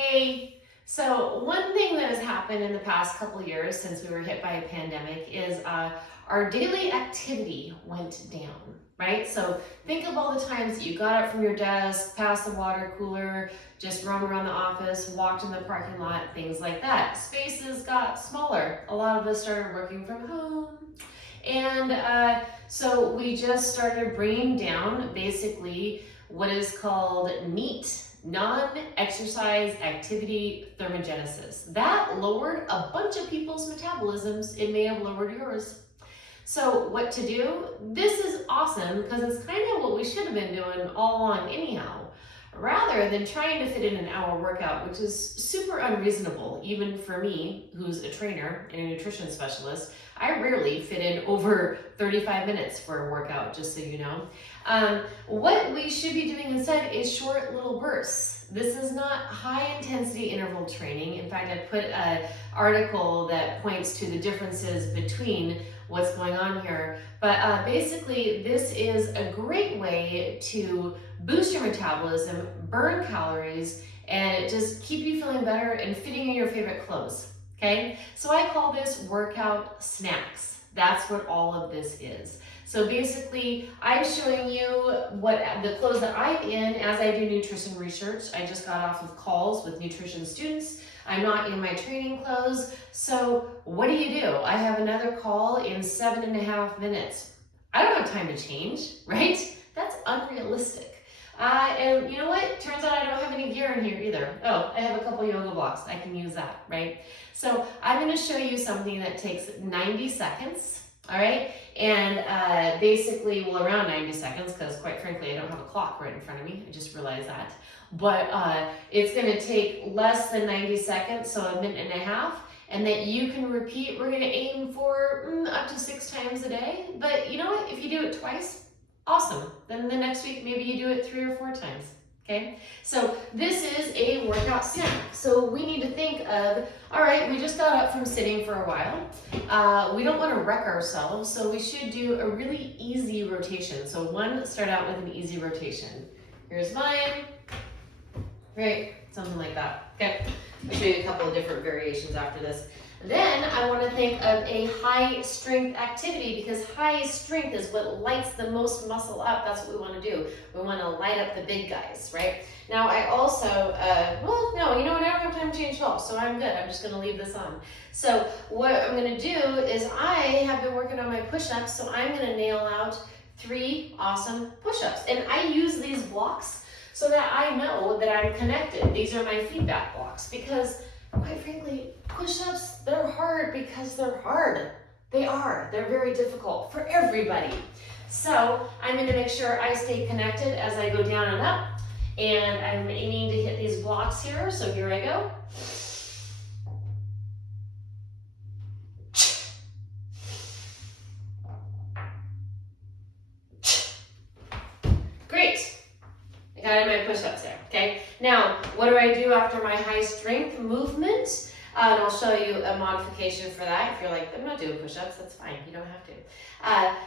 Hey, so one thing that has happened in the past couple years since we were hit by a pandemic is our daily activity went down, right? So think of all the times that you got up from your desk, passed the water cooler, just roamed around the office, walked in the parking lot, things like that. Spaces got smaller. A lot of us started working from home. And so we just started bringing down basically what is called NEAT, non-exercise activity thermogenesis. That lowered a bunch of people's metabolisms. It may have lowered yours. So what to do? This is awesome because it's kind of what we should have been doing all along anyhow. Rather than trying to fit in an hour workout, which is super unreasonable, even for me, who's a trainer and a nutrition specialist, I rarely fit in over 35 minutes for a workout, just so you know. What we should be doing instead is short little bursts. This is not high intensity interval training. In fact, I put an article that points to the differences between what's going on here. But basically, this is a great way to boost your metabolism, burn calories, and just keep you feeling better and fitting in your favorite clothes, okay? So I call this workout snacks. That's what all of this is. So basically, I'm showing you what the clothes that I'm in as I do nutrition research. I just got off of calls with nutrition students. I'm not in my training clothes. So what do? I have another call in 7.5 minutes. I don't have time to change, right? That's unrealistic. And you know what? Turns out I don't have any gear in here either. Oh, I have a couple yoga blocks. I can use that, right? So I'm going to show you something that takes 90 seconds, all right? And basically, well, around 90 seconds, because quite frankly, I don't have a clock right in front of me. I just realized that. But it's going to take less than 90 seconds, so 1.5 minutes, and that you can repeat. We're going to aim for up to 6 times a day. But you know what? If you do it twice, awesome. Then the next week, maybe you do it 3 or 4 times. Okay, so this is a workout snack. So we need to think of, all right, we just got up from sitting for a while. We don't want to wreck ourselves, so we should do a really easy rotation. So start out with an easy rotation. Here's mine, right, something like that. Okay, I'll show you a couple of different variations after this. Then I want to think of a high strength activity because high strength is what lights the most muscle up. That's what we want to do. We want to light up the big guys, right? Now I also, well, no, you know what? I don't have time to change clothes, so I'm good. I'm just going to leave this on. So what I'm going to do is I have been working on my push-ups, so I'm going to nail out 3 awesome push-ups. And I use these blocks so that I know that I'm connected. These are my feedback blocks because quite frankly, push-ups, they're hard because they're hard. They are. They're very difficult for everybody. So I'm going to make sure I stay connected as I go down and up. And I'm aiming to hit these blocks here. So here I go. Great. I got in my push-ups there, okay? Now, what do I do after my high strength movement? And I'll show you a modification for that. If you're like, I'm not doing push-ups, that's fine, you don't have to.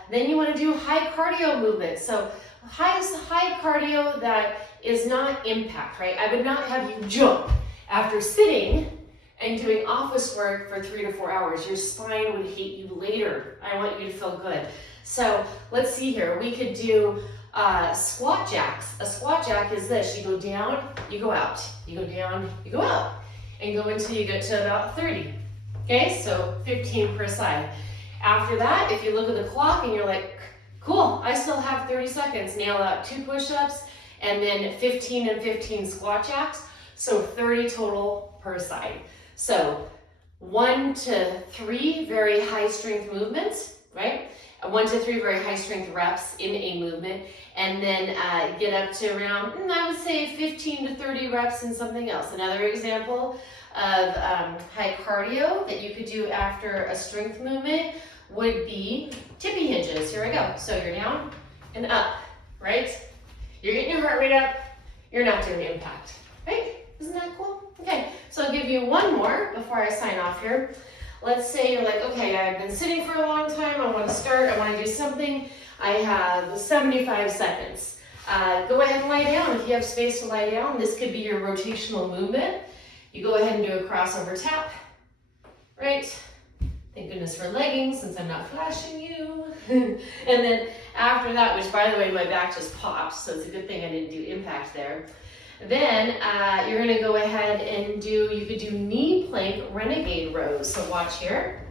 Then you want to do high cardio movement. So high cardio that is not impact, right? I would not have you jump after sitting and doing office work for 3 to 4 hours. Your spine would hate you later. I want you to feel good. So let's see here. We could do squat jacks. A squat jack is this. You go down, you go out. You go down, you go out. And go until you get to about 30. Okay, so 15 per side. After that, if you look at the clock and you're like, cool, I still have 30 seconds, nail out 2 push-ups and then 15 and 15 squat jacks. So 30 total per side. So 1 to 3 very high strength movements, right? 1 to 3 very high strength reps in a movement, and then get up to around, I would say 15 to 30 reps in something else. Another example of high cardio that you could do after a strength movement would be tippy hinges. Here we go. So you're down and up, right? You're getting your heart rate up. You're not doing impact, right? Isn't that cool? Okay, so I'll give you one more before I sign off here. Let's say you're like, okay, I've been sitting for a long time. I want to start. I want to do something. I have 75 seconds. Go ahead and lie down if you have space to lie down. This could be your rotational movement. You go ahead and do a crossover tap, right? Thank goodness for leggings since I'm not flashing you. And then after that, which by the way, my back just popped, so it's a good thing I didn't do impact there. Then you're gonna go ahead and you could do knee plank renegade rows. So watch here.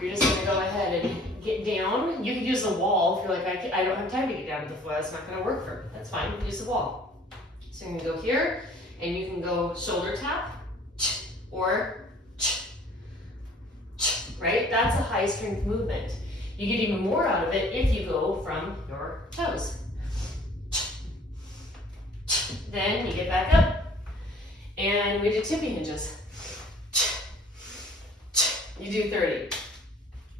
You're just gonna go ahead and get down. You could use a wall if you're like, I don't have time to get down to the floor. That's not gonna work for me. That's fine, use the wall. So you're gonna go here and you can go shoulder tap or right? That's a high strength movement. You get even more out of it if you go from your toes. Then you get back up and we do tippy hinges. You do 30.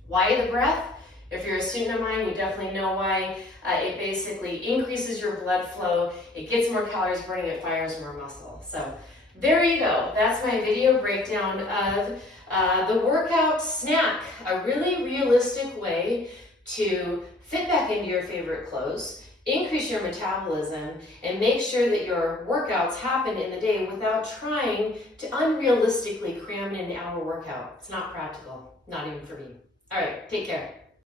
Why the breath? If you're a student of mine, you definitely know why. It basically increases your blood flow. It gets more calories burning, it fires more muscle. So there you go. That's my video breakdown of the workout snack, a really realistic way to fit back into your favorite clothes, increase your metabolism, and make sure that your workouts happen in the day without trying to unrealistically cram in an hour workout. It's not practical, not even for me. All right, take care.